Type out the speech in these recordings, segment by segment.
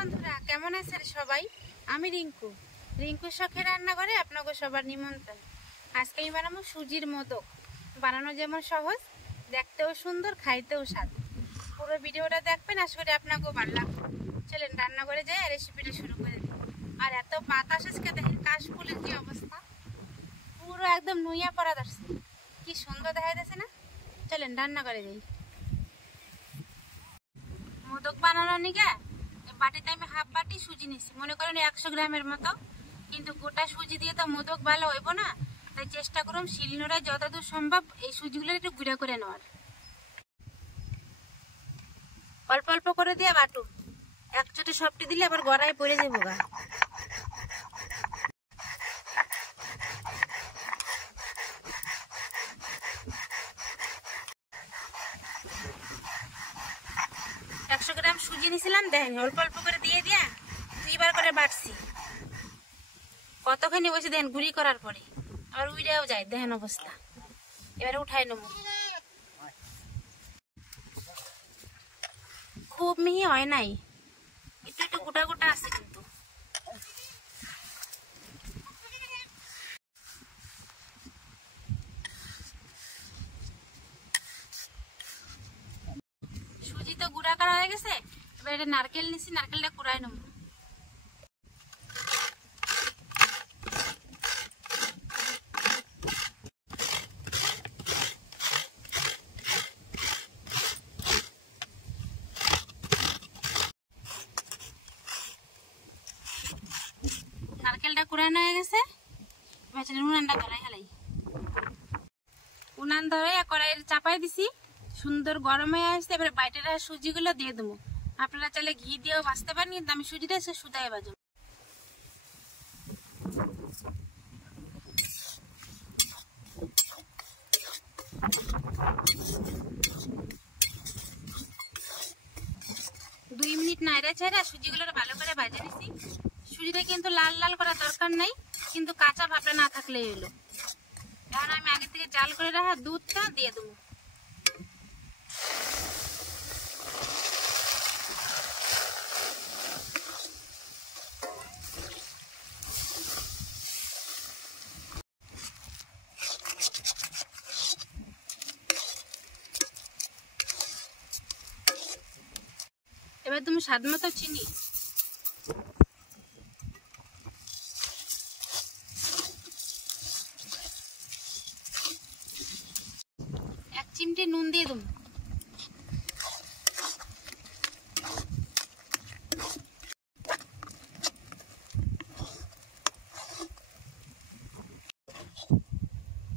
বন্ধুরা, কেমন আছেন সবাই? আমি রিঙ্কু শখের রান্নাঘরে আপনাকে সবার নিমন্ত্রণ। আজকে আমি বানাবো সুজির মোদক। বানানো যেমন সহজ, দেখতেও সুন্দর, খাইতেও স্বাদ। পুরো ভিডিওটা দেখবেন, আশা করি আপনাকেও ভালো লাগবে। চলেন রান্নাঘরে যাই রেসিপিটা শুরু করে দিই। আর এত বাতাস আজকে, দেখেন কাশফুলের কি অবস্থা, পুরো একদম নুইয়া পড়া যাচ্ছে। কি সুন্দর দেখা যাচ্ছে না? চলেন রান্নাঘরে যাই। মোদক বানানোর নিকে বাটিতে আমি হাফ বাটি সুজি নিচ্ছি, মনে করেন 100 গ্রামের মতো। কিন্তু গোটা সুজি দিয়ে তো মোদক ভালো হইব না, তাই চেষ্টা করুন শিলনোড়ায় যতদূর সম্ভব এই সুজিগুলো একটু গুঁড়া করে নেওয়ার। অল্প অল্প করে দিয়ে বাটু, একচোটে সবটি দিলে আবার গড়ায় পড়ে যাবো গা। গ্রাম সুজি নিয়েছিলাম, দেখেন অল্প অল্প করে দিয়ে 2বার করে বাটছি। কতখানি বসে দেখেন গুঁড়ি করার পরে আবার উইড়াও যায়, দেখেন অবস্থা। এবারে উঠাই নেব। খুব মিহি হয় নাই, একটু একটু গোটা গোটা আছে কিন্তু। সুজি তো গুঁড়া করা হয়ে গেছে, এবার এটা নারকেল নিচ্ছি, নারকেলটা কুড়াই নেব। নারকেলটা কুড়ানো হয়ে গেছে, উনানটা ধরাই হেলাই। উনান ধরে কড়াইয়ের চাপাই দিছি, সুন্দর গরম হয়ে আসছে। এবারে বাইটের সুজিগুলো দিয়ে দেবো। আপনারা চাইলে ঘি দিয়েও ভাজতে পারেন, কিন্তু আমি সুজিটা সুতায় ভাজবো। দুই মিনিট নাড়া ছেড়ে সুজিগুলো ভালো করে ভাজে নিছি। সুজিটা কিন্তু লাল লাল করার দরকার নাই, কিন্তু কাঁচা ভাবটা না থাকলেই হলো। এখন আমি আগে থেকে জাল করে রাখা দুধটা দিয়ে দেবো। এবার তুমি স্বাদ মতো চিনি, 1 চিমটি নুন দিয়ে দেবো।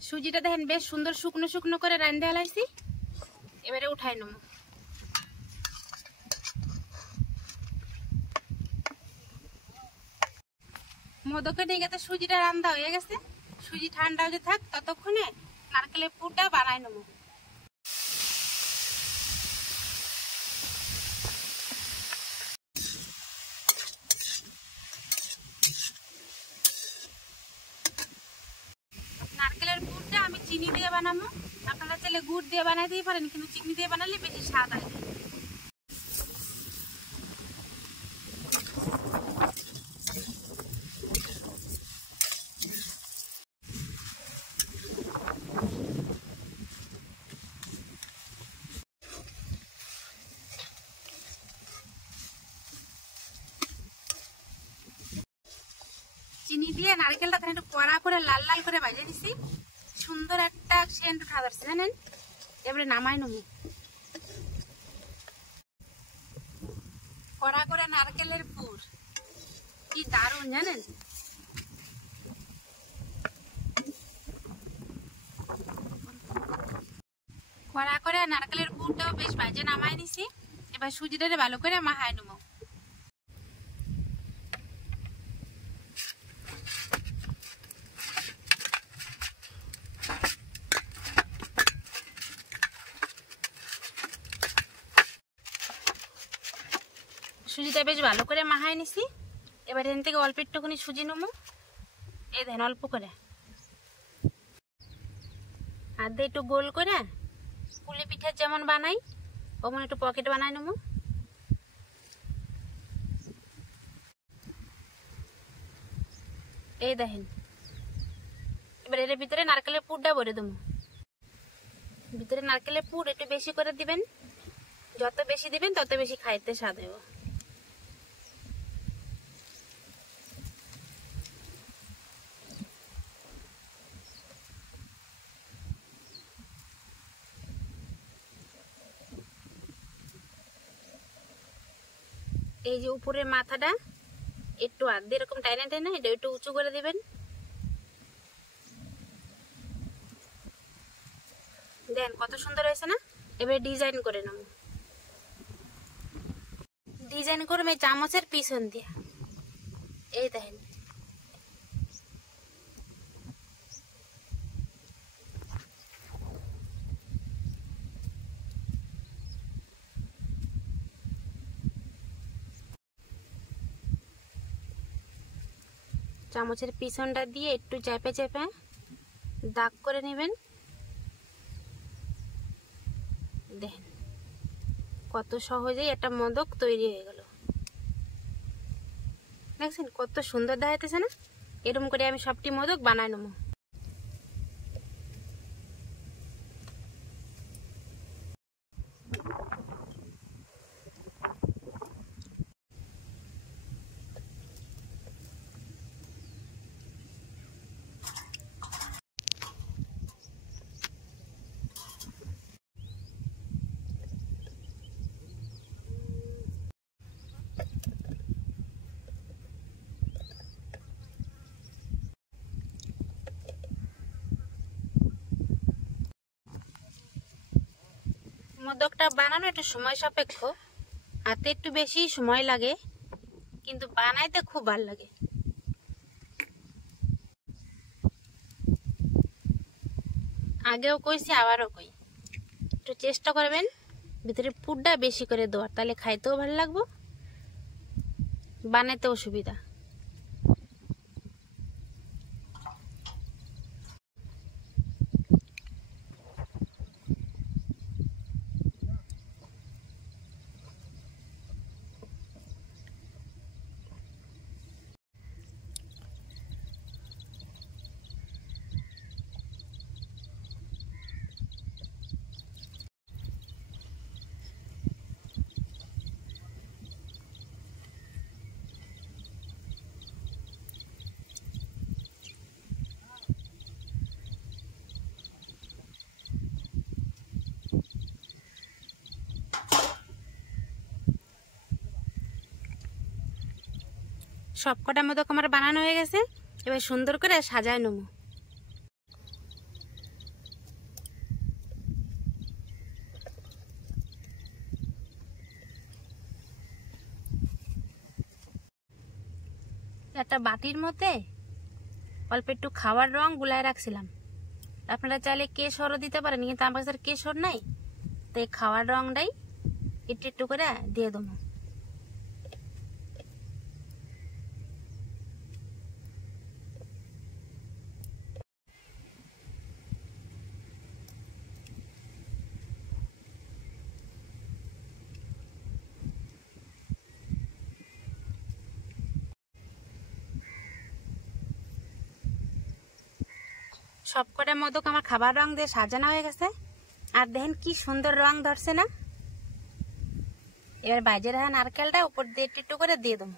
সুজিটা দেখেন বেশ সুন্দর শুকনো শুকনো করে রান্না হালাইছি, এবারে উঠাই নেব। মোদকের নিয়ে গেছে সুজিটা রান্না হয়ে গেছে। সুজি ঠান্ডা হয়ে থাক, ততক্ষণে নারকেলের পুরটা বানাই নেব। নারকেলের পুরটা আমি চিনি দিয়ে বানাবো, আপনারা চাইলে গুড় দিয়ে বানাইতেই পারেন, কিন্তু চিনি দিয়ে বানালে বেশি স্বাদ হয়। চিনি দিয়ে নারকেলটা একটু কড়া করে লাল লাল করে ভেজে নিছি, সুন্দর একটা সেন্ট উঠা যাচ্ছে জানেন। এবারে নামাই নেব। কড়া করে নারকেলের পুর কি দারুণ জানেন। কড়া করে নারকেলের পুরটাও বেশ ভেজে নামাই নিছি। এবার সুজিটারে ভালো করে মাখাই নেব। সুজিটা বেশ ভালো করে মাখাই নিছি। এবার এখান থেকে অল্প একটুখানি সুজি নেবো, এই দেখেন অল্প করে হাত দিয়ে একটু গোল করে পুলি পিঠার যেমন বানাই ওমন একটু পকেট বানাই নেবো। এই দেখেন, এবার এর ভিতরে নারকেলের পুরটা ভরে দেবো। ভিতরে নারকেলের পুর একটু বেশি করে দিবেন, যত বেশি দিবেন তত বেশি খাইতে স্বাদ হবে। এই যে উপরের মাথাটা একটু আধ এরকম টাইনা টাইনা এটা একটু উঁচু করে দিবেন। দেন কত সুন্দর হয়েছে না। এবার ডিজাইন করে নেব। ডিজাইন করবে চামচের পিছন দিয়ে। এই দেখেন, চামচের পিছনটা দিয়ে একটু চেপে চেপে দাগ করে নেবেন। দেখেন কত সহজেই একটা মোদক তৈরি হয়ে গেল। দেখছেন কত সুন্দর দেখাইতেছে না। এরকম করে আমি সবটি মোদক বানাই নেব। মোদকটা বানানো একটু সময় সাপেক্ষ, হাতে একটু বেশি সময় লাগে, কিন্তু বানাইতে খুব ভালো লাগে। আগেও কইছি আবারও কই, একটু চেষ্টা করবেন ভিতরে পুরটা বেশি করে দেওয়ার, তাহলে খাইতেও ভালো লাগবে, বানাইতেও সুবিধা। সবকটা মোদক আমার বানানো হয়ে গেছে। এবার সুন্দর করে সাজায় নেব। একটা বাটির মধ্যে অল্প একটু খাওয়ার রং গুলায় রাখছিলাম। আপনারা চাইলে কেশরও দিতে পারেন, কিন্তু আমার কাছে কেশর নাই, তো এই খাওয়ার রংটাই একটু একটু করে দিয়ে দেবো। সবকটা মোদক আমার খাবার রং দিয়ে সাজানো হয়ে গেছে। আর দেখেন কি সুন্দর রং ধরছে না। এবার বাইজে রাখা নারকেলটা উপর দিয়ে একটু একটু করে দিয়ে দেবো।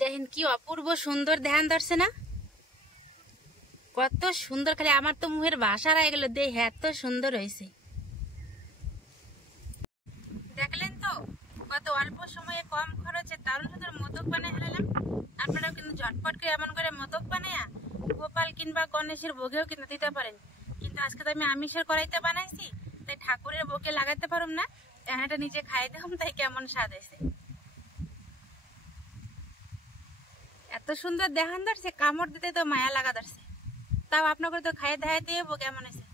দেখেন কি অপূর্ব সুন্দর ধ্যান ধরছে না, কত সুন্দর। খালি আমার তো মুখের ভাষা রয়ে গেল, দেখ এত সুন্দর হয়েছে। দেখলেন তো কত অল্প সময়ে কম খরচে দারুণ সুন্দর মোদক বানিয়ে ফেলাম। আপনারাও কিন্তু ঝটপট করে এমন করে মোদক বানায়া গোপাল কিংবা গণেশের ভোগেও কিন্তু দিতে পারেন। কিন্তু আজকে তো আমি আমিষের কড়াইতে বানাইছি, তাই ঠাকুরের ভোগে লাগাতে পারুম না, এটা নিজে খাই দেখুন তাই কেমন স্বাদ হয়েছে। এত সুন্দর দেখান ধরছে, কামড় দিতে তো মায়া লাগা ধরছে। তাও আপনাকে তো খাইয়ে দেখাইতে হবো কেমন হয়েছে।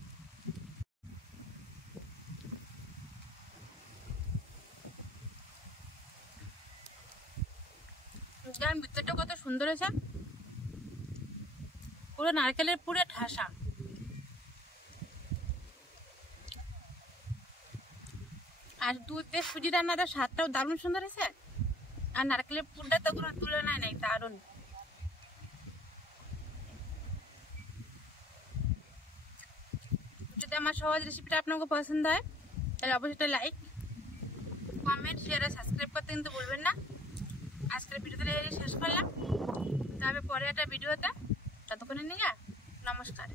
ভিতরটা কত সুন্দর হয়েছে। পুরো নারকেলের পুরে ঠাসা। আর দুধ দিয়ে সুজি রান্নাটা স্বাদটাও দারুণ সুন্দর হয়েছে। আর নারকেলের পুরটা তো কোনো তুলনায় নেই, দারুণ। যদি আমার সহজ রেসিপিটা আপনাকে পছন্দ হয় তাহলে অবশ্যই লাইক, কমেন্ট, শেয়ার আর সাবস্ক্রাইব করতে কিন্তু ভুলবেন না। আজকের ভিডিওটা শেষ করলাম, তবে পরে একটা ভিডিওতে, ততক্ষণে নিয়ে নমস্কার।